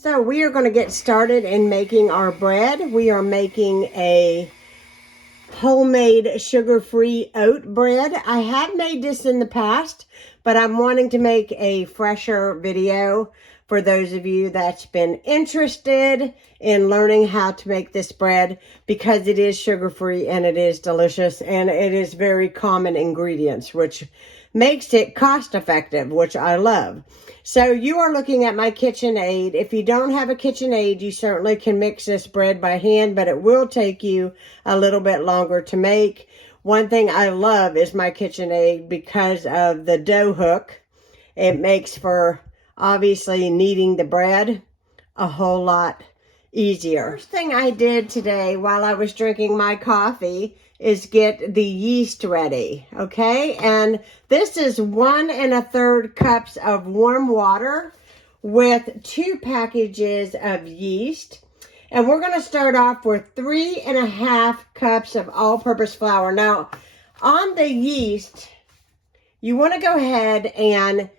So we are going to get started in making our bread. We are making a homemade sugar-free oat bread. I have made this in the past, but I'm wanting to make a fresher video for those of you that's been interested in learning how to make this bread, because it is sugar-free and it is delicious and it is very common ingredients, which makes it cost-effective, which I love. So you are looking at my KitchenAid. If you don't have a KitchenAid, you certainly can mix this bread by hand, but it will take you a little bit longer to make. One thing I love is my KitchenAid because of the dough hook. It makes for obviously kneading the bread a whole lot easier. First thing I did today while I was drinking my coffee is get the yeast ready, okay? And this is 1 1/3 cups of warm water with 2 packages of yeast. And we're gonna start off with 3 1/2 cups of all-purpose flour. Now, on the yeast, you wanna go ahead and,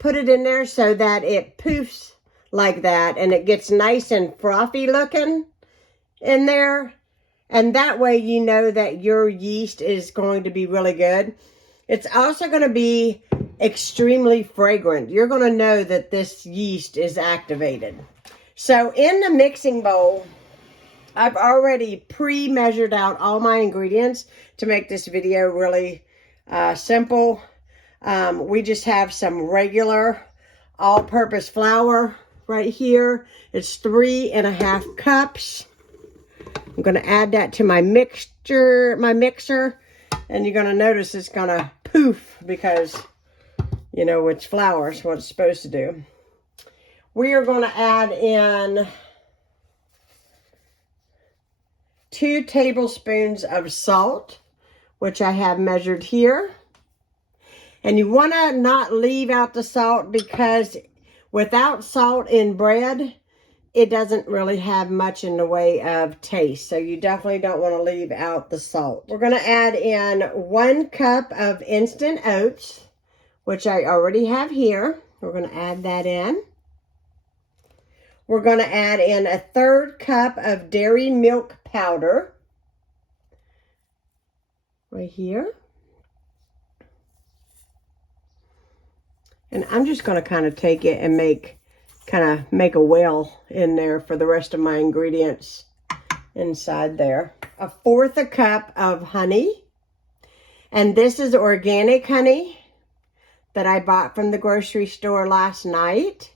put it in there so that it poofs like that and it gets nice and frothy looking in there. And that way you know that your yeast is going to be really good. It's also going to be extremely fragrant. You're going to know that this yeast is activated. So in the mixing bowl, I've already pre-measured out all my ingredients to make this video really simple. We just have some regular all-purpose flour right here. It's 3 1/2 cups. I'm going to add that to my mixer, and you're going to notice it's going to poof because, it's flour. It's what it's supposed to do. We are going to add in 2 tablespoons of salt, which I have measured here. And you want to not leave out the salt because without salt in bread, it doesn't really have much in the way of taste. So you definitely don't want to leave out the salt. We're going to add in 1 cup of instant oats, which I already have here. We're going to add that in. We're going to add in 1/3 cup of dairy milk powder. Right here. And I'm just going to kind of take it and make a well in there for the rest of my ingredients inside there. 1/4 cup of honey. And this is organic honey that I bought from the grocery store last night,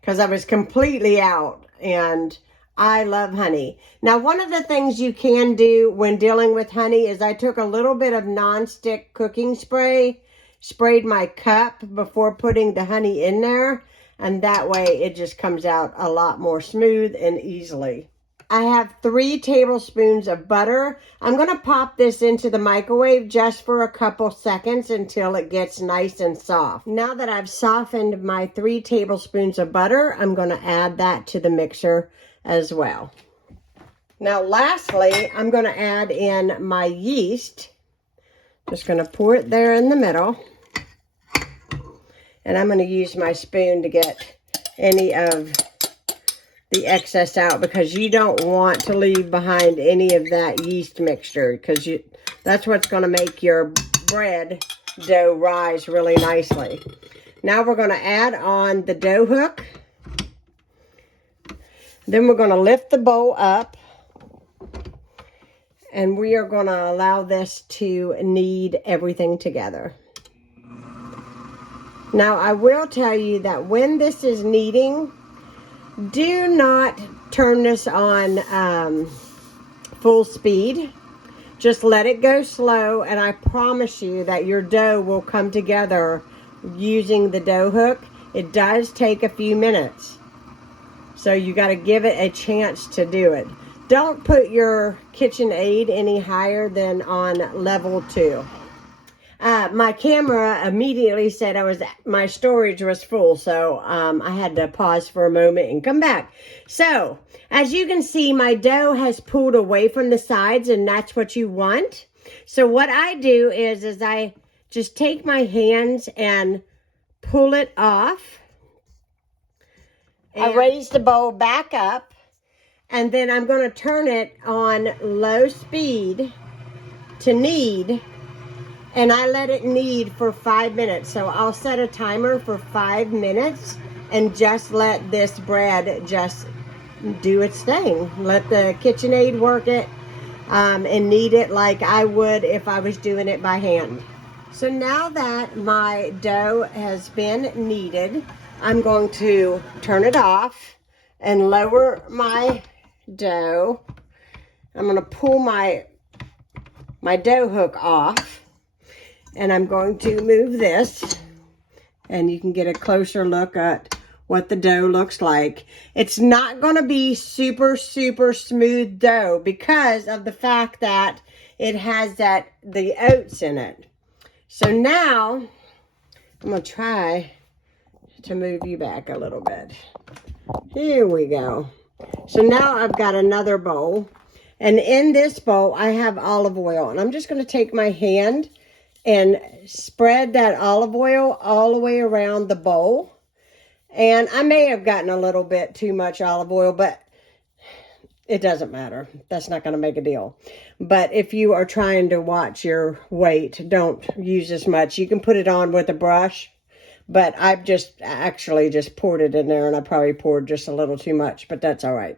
because I was completely out, and I love honey. Now, one of the things you can do when dealing with honey is I took a little bit of non-stick cooking spray, sprayed my cup before putting the honey in there, and that way it just comes out a lot more smooth and easily. I have 3 tablespoons of butter. I'm going to pop this into the microwave just for a couple seconds until it gets nice and soft. Now that I've softened my 3 tablespoons of butter, I'm going to add that to the mixer as well. Now lastly, I'm going to add in my yeast. Just going to pour it there in the middle. And I'm going to use my spoon to get any of the excess out, because you don't want to leave behind any of that yeast mixture, because that's what's going to make your bread dough rise really nicely. Now we're going to add on the dough hook. Then we're going to lift the bowl up, and we are going to allow this to knead everything together. Now, I will tell you that when this is kneading, do not turn this on full speed. Just let it go slow, and I promise you that your dough will come together using the dough hook. It does take a few minutes, so you got to give it a chance to do it. Don't put your KitchenAid any higher than on level 2. My camera immediately said my storage was full, so I had to pause for a moment and come back. So, as you can see, my dough has pulled away from the sides, and that's what you want. So what I do is I just take my hands and pull it off I raised the bowl back up, and then I'm going to turn it on low speed to knead, and I let it knead for 5 minutes. So I'll set a timer for 5 minutes and just let this bread just do its thing. Let the KitchenAid work it and knead it like I would if I was doing it by hand. So now that my dough has been kneaded, I'm going to turn it off and lower my dough. I'm going to pull my dough hook off, and I'm going to move this, and you can get a closer look at what the dough looks like. It's not going to be super smooth dough because of the fact that it has the oats in it. So now I'm going to try to move you back a little bit. Here we go. So now I've got another bowl, and in this bowl I have olive oil, and I'm just going to take my hand and spread that olive oil all the way around the bowl. And I may have gotten a little bit too much olive oil, but it doesn't matter. That's not going to make a deal. But if you are trying to watch your weight, don't use as much. You can put it on with a brush, but I've just poured it in there, and I probably poured just a little too much, but that's all right.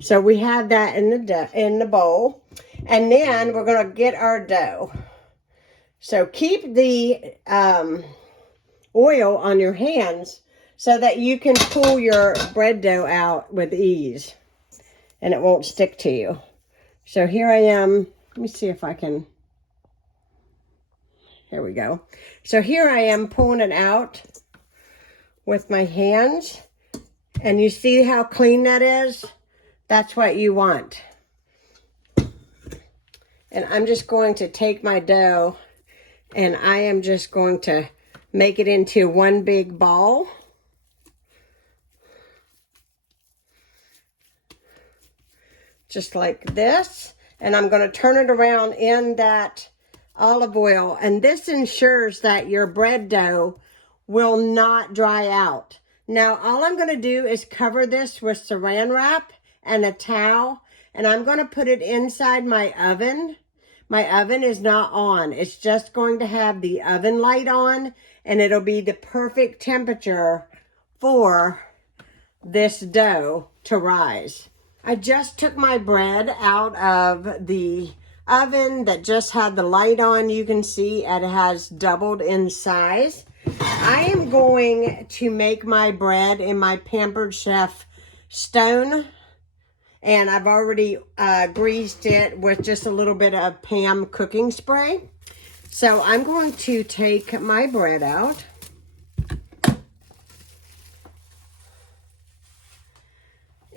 So we have that in the bowl, and then we're going to get our dough. So keep the oil on your hands so that you can pull your bread dough out with ease and it won't stick to you. So here I am. Let me see if I can. Here we go. So here I am pulling it out with my hands. And you see how clean that is? That's what you want. And I'm just going to take my dough, and I am just going to make it into one big ball. Just like this. And I'm going to turn it around in that olive oil. And this ensures that your bread dough will not dry out. Now, all I'm going to do is cover this with saran wrap and a towel. And I'm going to put it inside my oven. My oven is not on. It's just going to have the oven light on. And it'll be the perfect temperature for this dough to rise. I just took my bread out of the oven that just had the light on. You can see it has doubled in size. I am going to make my bread in my Pampered Chef stone. And I've already greased it with just a little bit of Pam cooking spray. So I'm going to take my bread out.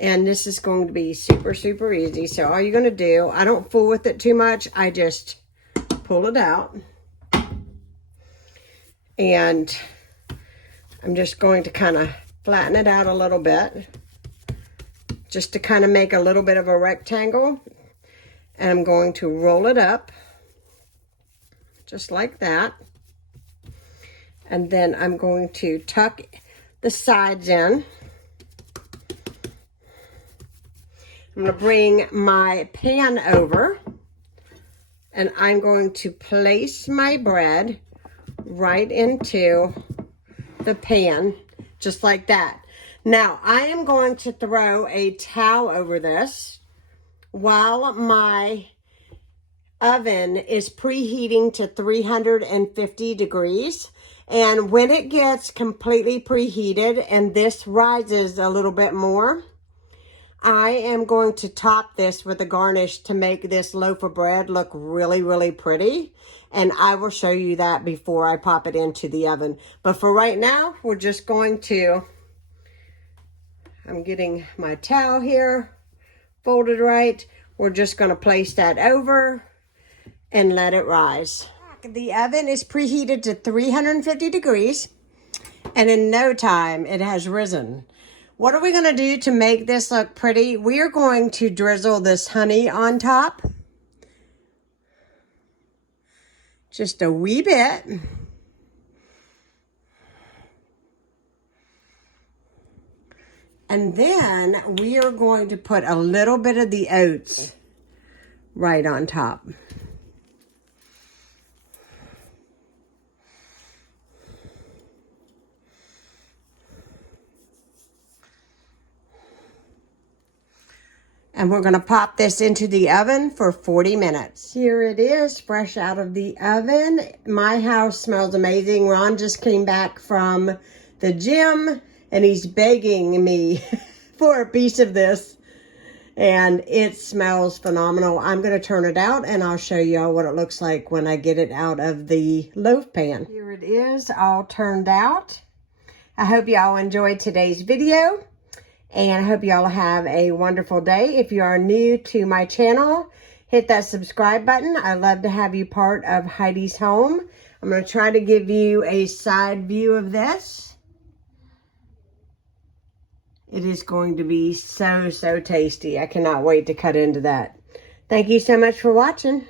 And this is going to be super easy. So all you're going to do, I don't fool with it too much. I just pull it out. And I'm just going to kind of flatten it out a little bit. Just to kind of make a little bit of a rectangle. And I'm going to roll it up. Just like that. And then I'm going to tuck the sides in. I'm going to bring my pan over, and I'm going to place my bread right into the pan, just like that. Now, I am going to throw a towel over this while my oven is preheating to 350 degrees. And when it gets completely preheated and this rises a little bit more, I am going to top this with a garnish to make this loaf of bread look really pretty. And I will show you that before I pop it into the oven. But for right now, we're just going to, I'm getting my towel here folded right. We're just going to place that over and let it rise. The oven is preheated to 350 degrees. And in no time, it has risen. What are we going to do to make this look pretty? We are going to drizzle this honey on top. Just a wee bit. And then we are going to put a little bit of the oats right on top. And we're going to pop this into the oven for 40 minutes. Here it is, fresh out of the oven. My house smells amazing. Ron just came back from the gym and he's begging me for a piece of this. And it smells phenomenal. I'm going to turn it out and I'll show y'all what it looks like when I get it out of the loaf pan. Here it is, all turned out. I hope y'all enjoyed today's video. And I hope y'all have a wonderful day. If you are new to my channel, hit that subscribe button. I love to have you part of Heidi's home. I'm going to try to give you a side view of this. It is going to be so, so tasty. I cannot wait to cut into that. Thank you so much for watching.